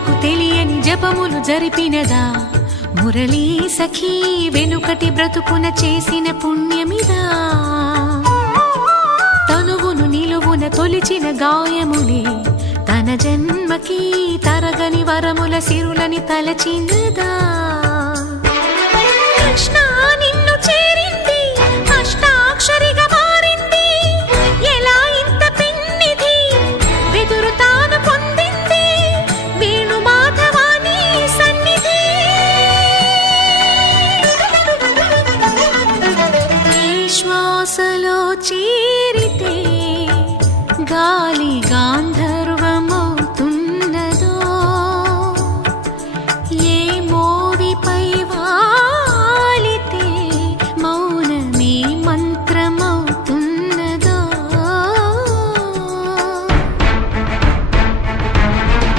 జనులకు తెలియని జపములు జరిపినదా మురళీ సఖీ వెనుకటి బ్రతుకున చేసిన పుణ్యమిదా తనువును నిలువున తొలిచిన గాయములే తన జన్మకి తరగని వరముల సిరులని తలచినదా కృష్ణ